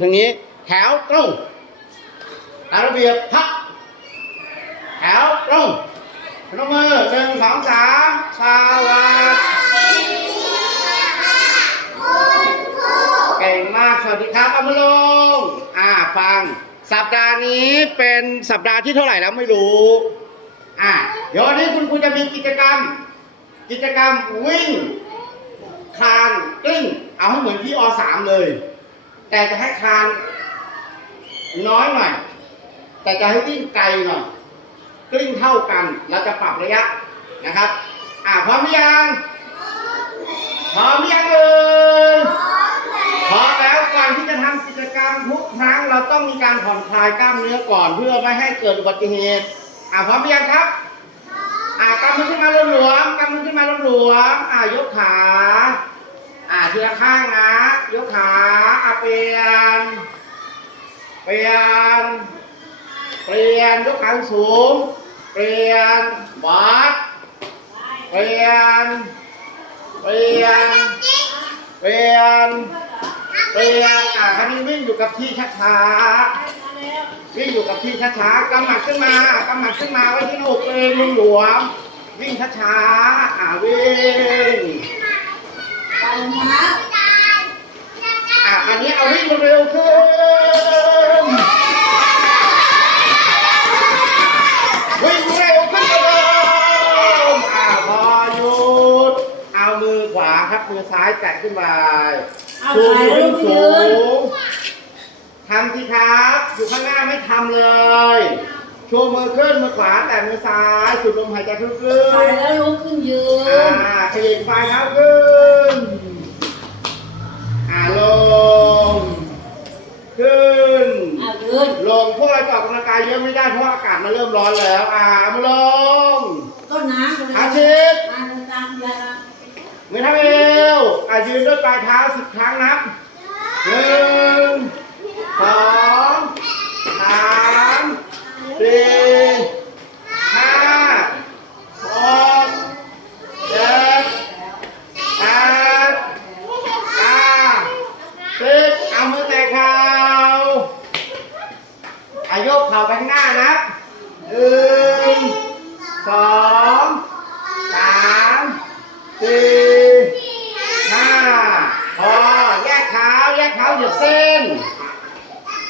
ทางนี้แถวตรงตามระเบียบพักแถวตรงพนมมือหนึ่งสองสามสวัสดีเก่งมากสวัสดีครับเอามาลงอ่าฟัง สัปดาห์นี้เป็นสัปดาห์ที่เท่าไหร่แล้วไม่รู้ อะเดี๋ยววันนี้คุณครูจะมีกิจกรรม กิจกรรมวิ่งคลานกลิ้งเอาให้เหมือนที่อสามเลย แต่จะให้คานน้อยหน่อย แต่จะให้วิ่งไกลหน่อยกลิ้งเท่ากันเราจะปรับระยะนะครับ อ่าพร้อมหรือยังพร้อมหรือยังเอ่ยพร้อมแล้วก่อนที่จะทำกิจกรรมทุกครั้งเราต้องมีการผ่อนคลายกล้ามเนื้อก่อนเพื่อไม่ให้เกิดอุบัติเหตุ อ่าพร้อมหรือยังครับอ่ากำมือขึ้นมาหลวมๆกำมือขึ้นมาหลวมๆอ่ายกขา อ่าทีละข้างนะ ยกขาอะเปลี่ยน เปลี่ยน เปลี่ยน ยกขาสูง เปลี่ยนวัดเปลี่ยน เปลี่ยน เปลี่ยน เปลี่ยนอะครั้นี้วิ่งอยู่กับที่ช้าๆ วิ่งอยู่กับที่ช้าๆกำหมัดขึ้นมากำหมัดขึ้นมาไว้ที่หน้าอกตัวเองหลวมๆวิ่งช้าๆ อะวิ่ง อะอันนี้เอาวิ่งเร็วขึ้นวิ่งเร็วขึ้นกว่าเดิมอะพอหยุดเอามือขวาครับมือซ้ายแตะขึ้นไปเอาชูไปมือลูกสูงทำสิครับ อยู่ข้างหน้าไม่ทำเลย ชูมือขึ้นมือขวาแตะมือซ้ายสูดลมหายใจลึกไปแล้วลุกขึ้นยืๆอ่านขยิบปลายเท้าขึ้นอ่าลงขึ้นเอายืนลงพวกเราจะออกกำลังกายเยอะไม่ได้เพราะอากาศมันเริ่มร้อนแล้วอ่ามาลงต้นน้ำอาทิตย์มาตามยามือเท้าเอวอ่ายืนด้วยปลายเท้าสิบครั้งนับหนึ่งสองสามสี่ห้าหก เจ็ดแปดเก้าสิบเอามือแตะเข่าอายกเข่าไปข้างหน้านะหนึ่งสองสามสี่ห้าพอแยกเท้าแยกเท้าหยียดเส้น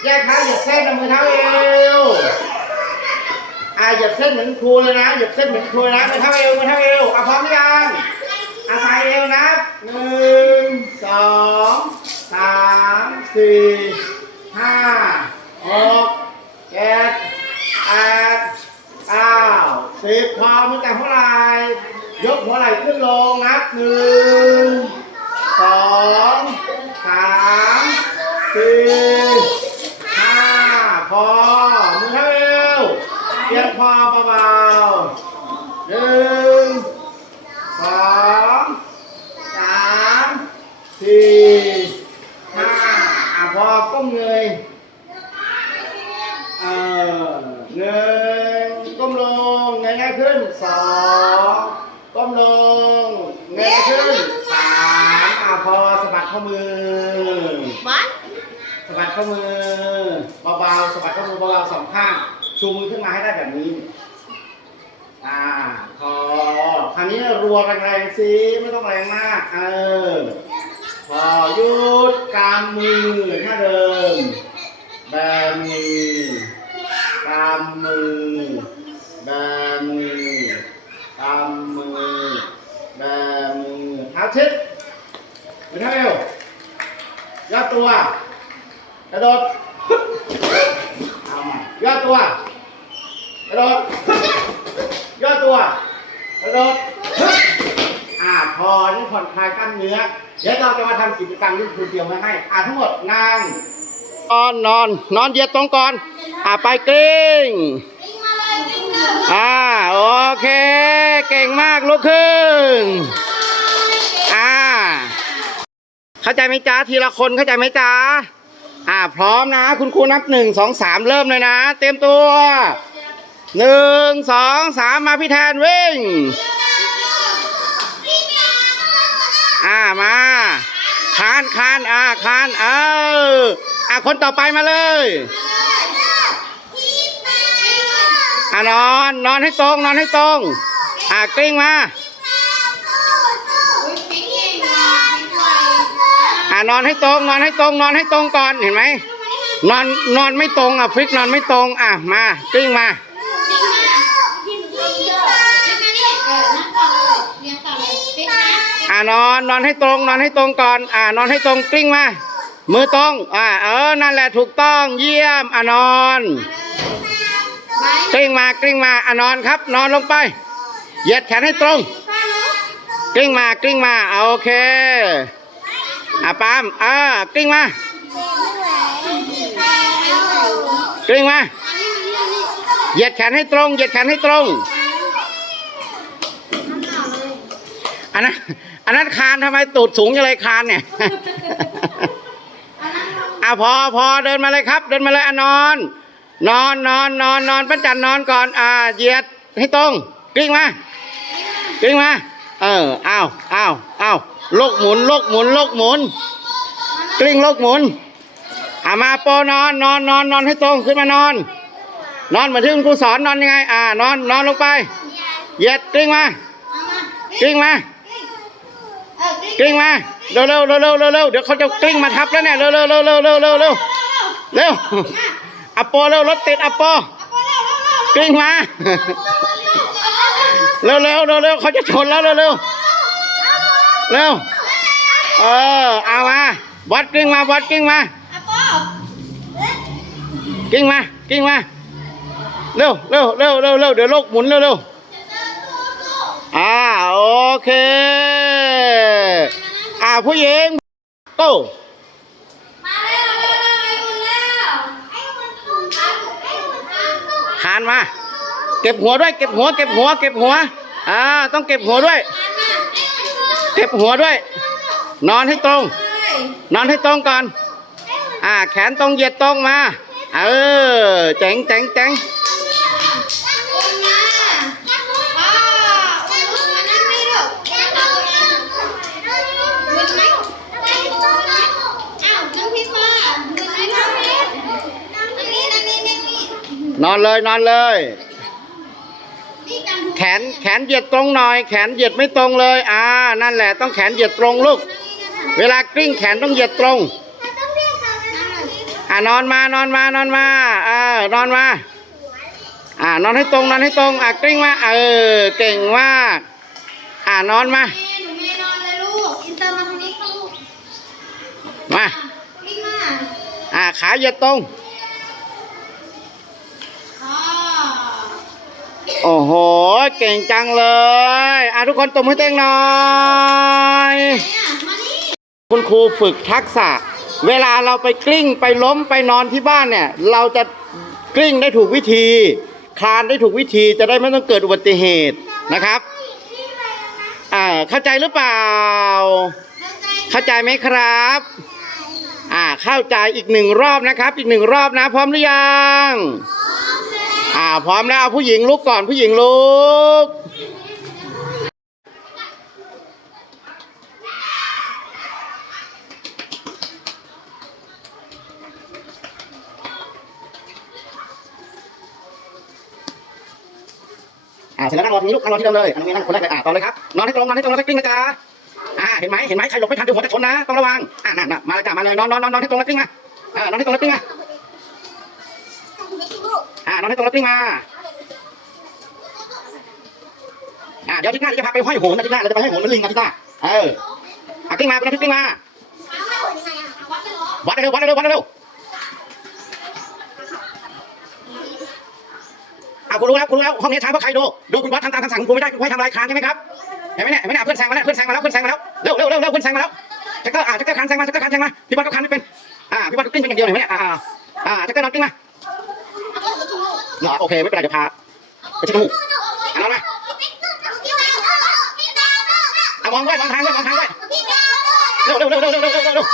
แยกเท้าเหยียดเส้นเอามือเท้าเอว อ่าเหยียดเส้นเหมือนครูเลยนะเหยียดเส้นเหมือนครูนะมือเท้าเอวมือเท้าเอวอะพร้อมหรือยังอาศัยเอวนะหนึ่งสองสามสี่ห้าหกเจ็ดแปดเก้าสิบพอมือแต่หัวไหล่ยกหัวไหล่ขึ้นลงนับหนึ่งสองสามสี่ห้าพอ เอียงคอเบาๆหนึ่งสองสามสี่ห้าอะพอก้มเงยเออหนึ่งก้มลงเงยง่ายขึ้นสองก้มลงเงยง่ายขึ้นสามอะพอสะบัดข้อมือสะบัดข้อมือเบาๆสะบัดข้อมือเบาๆสองข้าง ชูมือขึ้นมาให้ได้แบบนี้ อ่าพอคราวนี้รัวแรงๆสิไม่ต้องแรงมาก เออ พอยุดกำมือท่าเดิมแบมือกำมือแบมือกำมือแบมือเท้าชิดมือเท้าเอวย่อตัว กระโดดเอาใหม่ย่อตัว กระโดดย่อตัวกระโดดอ่าพอนี่ผ่อนคลายกล้ามเนื้อ เดี๋ยวเราจะมาทำกิจกรรมที่ครูเตรียมไว้ให้ อ่าทั้งหมดนั่งนอนนอน นอนเหยียดตรงก่อน อ่าไปกลิ้งอ่าโอเค เก่งมากลุกขึ้นอ่าเข้าใจไหมจ๊ะทีละคนเข้าใจไหมจ๊ะอ่าพร้อมนะ คุณครูนับหนึ่งสองสามเริ่มเลยนะ เตรียมตัว หนึ่งสองสามมาพี่แทนวิ่ง อ่ามาคานคานอ่าคานเอออะคนต่อไปมาเลยอะนอนนอนให้ตรงนอนให้ตรง อะกลิ้งมาอะนอนให้ตรงนอนให้ตรงนอนให้ตรงก่อนเห็นไหมนอนนอนไม่ตรงอะฟิกนอนไม่ตรงอะมากลิ้งมา อ่านอนนอนให้ตรง นอนให้ตรงก่อน อ่านอนให้ตรงกลิ้งมามือตรงอ่าเออนั่นแหละถูกต้องเยี่ยมอ่านอนกลิ้งมากลิ้งมาอ่านอนครับ นอนลงไปเหยียดแขนให้ตรงกลิ้งมากลิ้งมาโอเคอะปามอ่ากลิ้งมากลิ้งมาเหยียดแขนให้ตรงเหยียดแขนให้ตรงอันนั้น อันนั้นคานทำไมตูดสูงจังเลยคานเนี่ยอะพอพอเดินมาเลยครับ เดินมาเลยอะนอน นอนนอนนอนนอนปั้นจันนอนก่อน อ่าเหยียดให้ตรงกลิ้งมากลิ้งมาเอออ้าวอ้าวอ้าวโลกหมุนโลกหมุนโลกหมุน กลิ้งโลกหมุนอะมาโปนอนนอนนอนนอนให้ตรงขึ้นมานอน นอนเหมือนที่คุณครูสอนนอนยังไง อ่านอนนอนลงไปเหยียดกลิ้งมากลิ้งมา กลิ้งมาเร็วเร็วเร็วเร็วเร็วเร็วเดี๋ยวเขาจะกลิ้งมาทับแล้วเนี่ยเร็วเร็วเร็วเร็วเร็วเร็วเร็วเร็วอัปโปเร็วรถติดอัปโปกลิ้งมาเร็วเร็วเร็วเร็วเขาจะชนแล้วเร็วเร็วเร็วเออเอามาบอสกลิ้งมาบอสกลิ้งมากลิ้งมากิ้งมาเร็วเร็วเร็วเร็วเร็วเดี๋ยวโลกหมุนเร็วเร็วอ่าโอเค อ่าผู้หญิงโตคานมา เก็บหัวด้วย เก็บหัว เก็บหัว เก็บหัว อ่า ต้องเก็บหัวด้วย เก็บหัวด้วย นอนให้ตรง นอนให้ตรงก่อน อ่า แขนตรง เหยียดตรงมา เออ เจ๋งเจ๋งเจ๋ง นอนเลยนอนเลย แขนแขนเหยียดตรงหน่อย แขนเหยียดไม่ตรงเลย อ่า นั่นแหละต้องแขนเหยียดตรงลูก เวลากลิ้งแขนต้องเหยียดตรงอ่านอนมานอนมานอนมาอ่านอนมาอ่านอนให้ตรงนอนให้ตรงอ่ากลิ้งมาเออเก่งมากอ่านอนมามาอ่าขาเหยียดตรง โอ้โห เก่งจังเลยอะทุกคนตบมือเต้งหน่อย คุณครูฝึกทักษะ เวลาเราไปกลิ้งไปล้มไปนอนที่บ้านเนี่ย เราจะกลิ้งได้ถูกวิธี คลานได้ถูกวิธีจะได้ไม่ต้องเกิดอุบัติเหตุนะครับอ่าเข้าใจหรือเปล่า เข้าใจไหมครับอ่าเข้าใจอีกหนึ่งรอบนะครับ อีกหนึ่งรอบนะ พร้อมหรือยัง พร้อมแล้วผู้หญิงลุกก่อนผู้หญิงลุกอ่าเสร็จแล้วนั่งรอตรงนี้ลูกนั่งรอที่เดิมเลยอันนี้นั่งคนแรกเลยอ่าต่อเลยครับนอนให้ตรงนอนให้ตรงแล้วก็กลิ้งนะจ๊ะอ่าเห็นไหมเห็นไหมใครหลบไม่ทันเดี๋ยวหัวจะชนนะต้องระวังอ่านั่นน่ะมาเลยจ้ะมาเลยนอนนอนนอนนอนให้ตรงแล้วกลิ้งมาอ่านอนให้ตรงแล้วกลิ้งมา อ่านอนให้ตรงแล้วกลิ้งมาอ่าเดี๋ยวที่หน้าจะพาไปห้อยโหนอาที่หน้าเราจะไปห้อยโหนมันลิงอาที่หน้าเอออะกลิ้งมาคุณอาทิตย์กลิ้งมาวัดเร็ววัดเร็ววัดเร็วอ่าคุณรู้แล้วคุณรู้แล้วห้องนี้ช้าเพราะใครดูดูคุณวัดทำตามคำสั่งคุณไม่ได้คุณให้ทำลายคานใช่ไหมครับเห็นไหมเนี่ยเห็นไหมเนี่ยเพื่อนแซงมาแล้วเพื่อนแซงมาแล้วเพื่อนแซงมาแล้วเร็วเร็วเร็วเร็วเพื่อนแซงมาแล้วจ็คเกรอ่าจ็คเกรคันแซงมาจ็คเกรคันแซงมาพี่บอลก็คันไม่เป็นอ่าพี่บอลก็กลิ้งเป็นอย่างเดียวเห็นไหมเนี่ยอ่าอ่าจ็คเกรนอนกลิ้งมา หรอโอเค ไม่เป็นไรจะพาไปชิดจมูกอันนั้นมาเอามองไว้มองทางไว้มองทางไว้เร็วเร็วเร็วเร็วเร็วเร็ว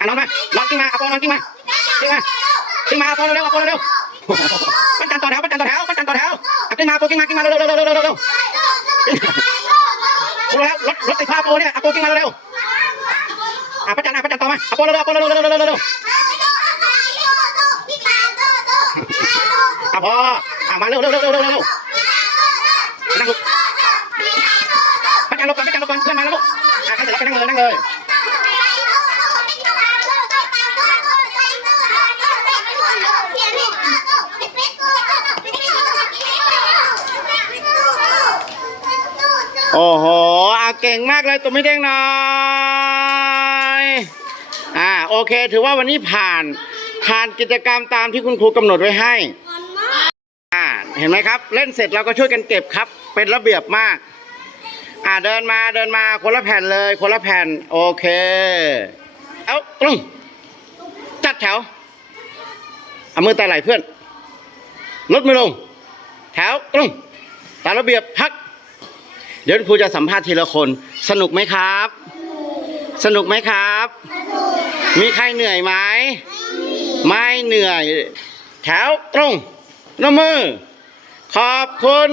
อันนั้นมลองกิ้งมาอาปอนลองกิ้งมากิ้งมากิ้งมาอาปอนเร็วอาปอนเร็วปั้นจันต่อแถวปั้นจันต่อแถวปั้นจันต่อแถวกิ้งมาโปกิ้งมากิ้งมาเร็วเร็วเร็วเร็วเร็วคุณแล้วรถรถติดภาพโปเนี่ยอาโปกิ้งมาเร็วอ่ปั้นจันอะปั้นจันต่อมาเอาปอนเร็วเอาปอนเร็วเร็วเร็วเร็ว พออะมาเร็วๆเร็วเร็วเร็วเร็วนั่งลูกพระจันร์ลบก่อนพระจันร์ลบก่อนเพื่อนมาแล้วลูกอะใครเสร็จแล้วไปนั่งเลยนั่งเลยโอ้โหอะเก่งมากเลยตัวไม่เด้งหน่อยอ่าโอเค ถือว่าวันนี้ผ่านผ่านกิจกรรมตามที่คุณครูกำหนดไว้ให้ เห็นไหมครับ เล่นเสร็จเราก็ช่วยกันเก็บครับ เป็นระเบียบมาก อ่าเดินมาเดินมาคนละแผ่นเลย คนละแผ่น โอเค เอาตรงจัดแถวเอามือต่ไหลเพื่อนลดมือลง แถวตรงตามระเบียบพัก เดี๋ยวครูจะสัมภาษณ์ทีละคน สนุกไหมครับ สนุกไหมครับ มีใครเหนื่อยไหมไม่เหนื่อย แถวตรงนกมือ ขอบคุณ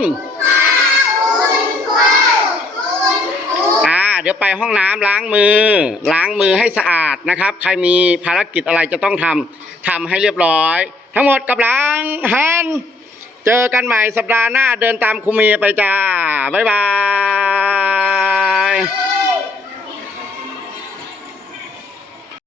อ่าเดี๋ยวไปห้องน้ำล้างมือ ล้างมือให้สะอาดนะครับ ใครมีภารกิจอะไรจะต้องทำทำให้เรียบร้อย ทั้งหมดกับล้างหันเจอกันใหม่สัปดาห์หน้าเดินตามครูเมย์ไปจ้า บ๊ายบาย